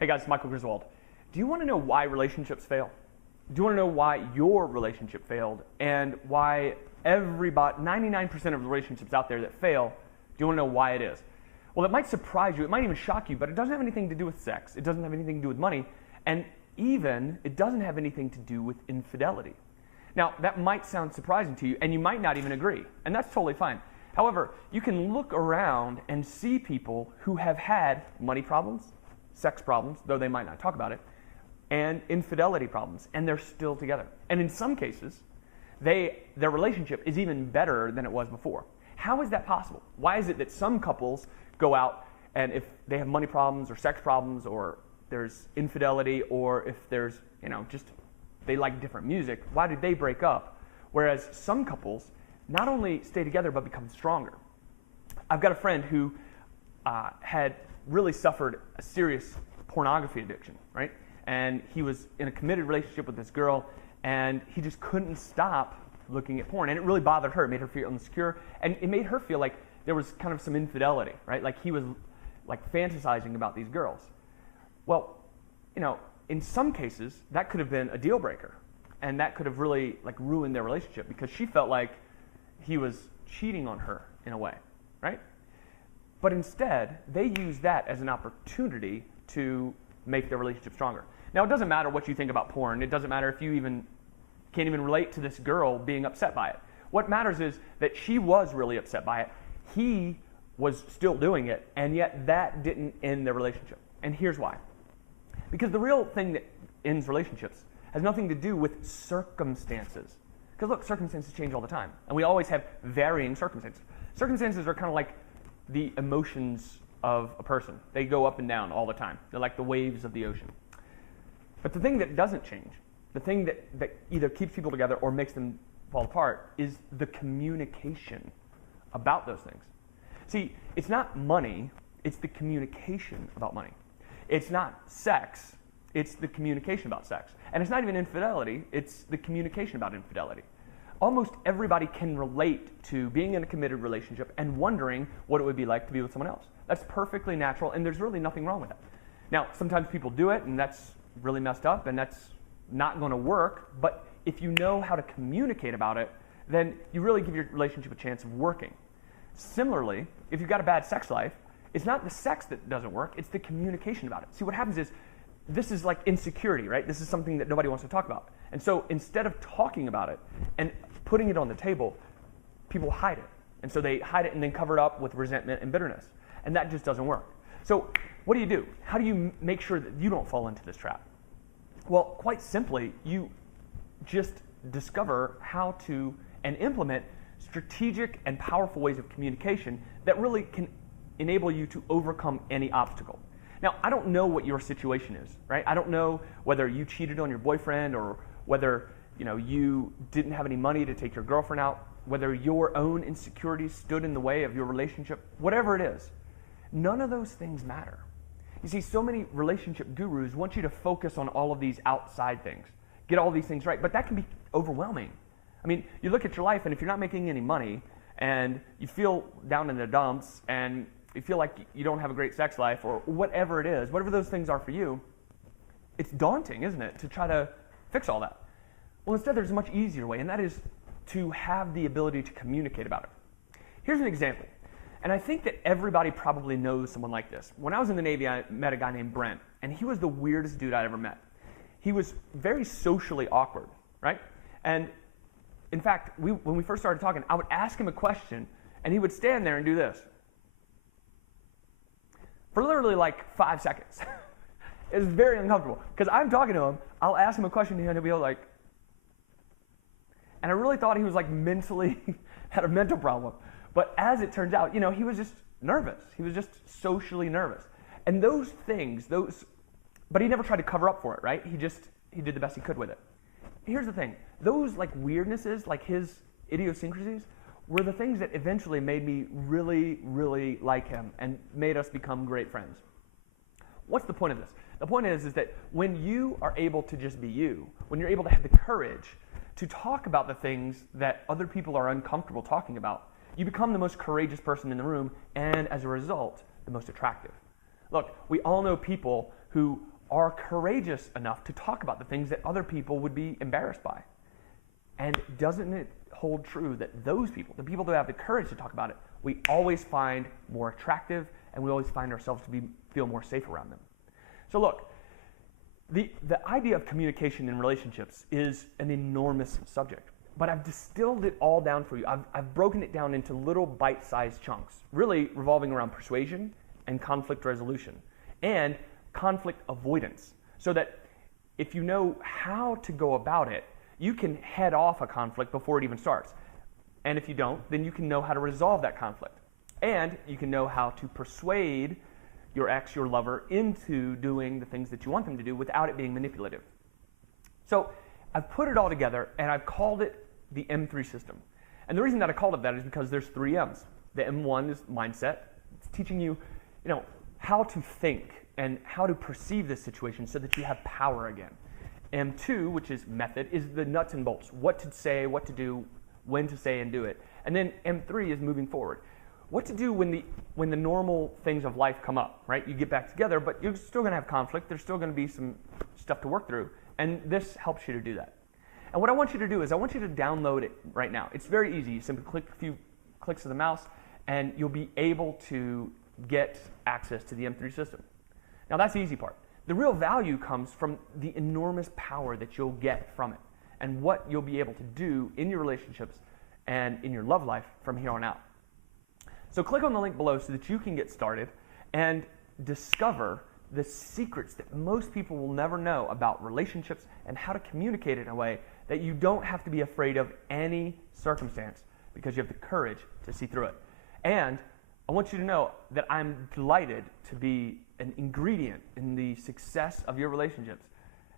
Hey guys, it's Michael Griswold. Do you want to know why relationships fail? Do you want to know why your relationship failed and why 99% of relationships out there that fail, do you want to know why it is? Well, it might surprise you, it might even shock you, but it doesn't have anything to do with sex, it doesn't have anything to do with money, and even it doesn't have anything to do with infidelity. Now, that might sound surprising to you, and you might not even agree, and that's totally fine. However, you can look around and see people who have had money problems, sex problems, though they might not talk about it, and infidelity problems, and they're still together. And in some cases, their relationship is even better than it was before. How is that possible? Why is it that some couples go out and if they have money problems or sex problems or there's infidelity or if there's, just they like different music, why did they break up? Whereas some couples not only stay together but become stronger. I've got a friend who had really suffered a serious pornography addiction, right? And he was in a committed relationship with this girl, and he just couldn't stop looking at porn. And it really bothered her. It made her feel insecure, and it made her feel like there was kind of some infidelity, right? Like he was like fantasizing about these girls. Well, in some cases, that could have been a deal breaker, and that could have really like ruined their relationship because she felt like he was cheating on her in a way, right? But instead, they use that as an opportunity to make their relationship stronger. Now, it doesn't matter what you think about porn. It doesn't matter if you can't even relate to this girl being upset by it. What matters is that she was really upset by it. He was still doing it, and yet that didn't end their relationship. And here's why. Because the real thing that ends relationships has nothing to do with circumstances. Because look, circumstances change all the time, and we always have varying circumstances. Circumstances are kind of like the emotions of a person. They go up and down all the time. They're like the waves of the ocean. But the thing that doesn't change, the thing that either keeps people together or makes them fall apart is the communication about those things. See, it's not money, it's the communication about money. It's not sex, it's the communication about sex. And it's not even infidelity, it's the communication about infidelity. Almost everybody can relate to being in a committed relationship and wondering what it would be like to be with someone else. That's perfectly natural, and there's really nothing wrong with that. Now, sometimes people do it, and that's really messed up, and that's not going to work, but if you know how to communicate about it, then you really give your relationship a chance of working. Similarly, if you've got a bad sex life, it's not the sex that doesn't work, it's the communication about it. See, what happens is, this is like insecurity, right? This is something that nobody wants to talk about. And so instead of talking about it and putting it on the table, people hide it. And so they hide it and then cover it up with resentment and bitterness. And that just doesn't work. So what do? How do you make sure that you don't fall into this trap? Well, quite simply, you just discover how to and implement strategic and powerful ways of communication that really can enable you to overcome any obstacle. Now, I don't know what your situation is, right? I don't know whether you cheated on your boyfriend or whether you didn't have any money to take your girlfriend out, whether your own insecurities stood in the way of your relationship, whatever it is. None of those things matter. You see, so many relationship gurus want you to focus on all of these outside things, get all these things right, but that can be overwhelming. I mean, you look at your life, and if you're not making any money, and you feel down in the dumps, and you feel like you don't have a great sex life, or whatever it is, whatever those things are for you, it's daunting, isn't it, to try to fix all that? Well, instead, there's a much easier way, and that is to have the ability to communicate about it. Here's an example, and I think that everybody probably knows someone like this. When I was in the Navy, I met a guy named Brent, and he was the weirdest dude I'd ever met. He was very socially awkward, right? And in fact, when we first started talking, I would ask him a question, and he would stand there and do this for literally like 5 seconds. It was very uncomfortable because I'm talking to him, I'll ask him a question and he'll be like, and I really thought he was like mentally, had a mental problem. But as it turns out, he was just nervous. He was just socially nervous. And those things, but he never tried to cover up for it, right? He did the best he could with it. Here's the thing, those like weirdnesses, like his idiosyncrasies, were the things that eventually made me really, really like him and made us become great friends. What's the point of this? The point is that when you are able to just be you, when you're able to have the courage to talk about the things that other people are uncomfortable talking about, you become the most courageous person in the room, and as a result, the most attractive. Look, we all know people who are courageous enough to talk about the things that other people would be embarrassed by. And doesn't it hold true that those people, the people that have the courage to talk about it, we always find more attractive, and we always find ourselves to feel more safe around them. So look, the idea of communication in relationships is an enormous subject, but I've distilled it all down for you. I've broken it down into little bite-sized chunks, really revolving around persuasion and conflict resolution and conflict avoidance, so that if you know how to go about it, you can head off a conflict before it even starts. And if you don't, then you can know how to resolve that conflict. And you can know how to persuade your ex, your lover, into doing the things that you want them to do without it being manipulative. So I've put it all together, and I've called it the M3 system. And the reason that I called it that is because there's 3 M's. The M1 is mindset. It's teaching you, how to think and how to perceive this situation so that you have power again. M2, which is method, is the nuts and bolts. What to say, what to do, when to say and do it. And then M3 is moving forward. What to do when the normal things of life come up, right? You get back together, but you're still going to have conflict. There's still going to be some stuff to work through. And this helps you to do that. And what I want you to do is I want you to download it right now. It's very easy. You simply click a few clicks of the mouse, and you'll be able to get access to the M3 system. Now that's the easy part. The real value comes from the enormous power that you'll get from it and what you'll be able to do in your relationships and in your love life from here on out. So click on the link below so that you can get started and discover the secrets that most people will never know about relationships and how to communicate in a way that you don't have to be afraid of any circumstance because you have the courage to see through it. And I want you to know that I'm delighted to be an ingredient in the success of your relationships.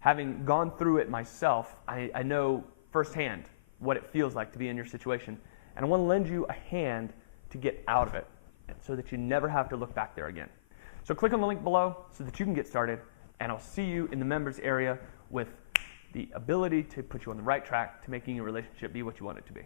Having gone through it myself, I know firsthand what it feels like to be in your situation. And I want to lend you a hand to get out of it so that you never have to look back there again. So click on the link below so that you can get started, and I'll see you in the members area with the ability to put you on the right track to making your relationship be what you want it to be.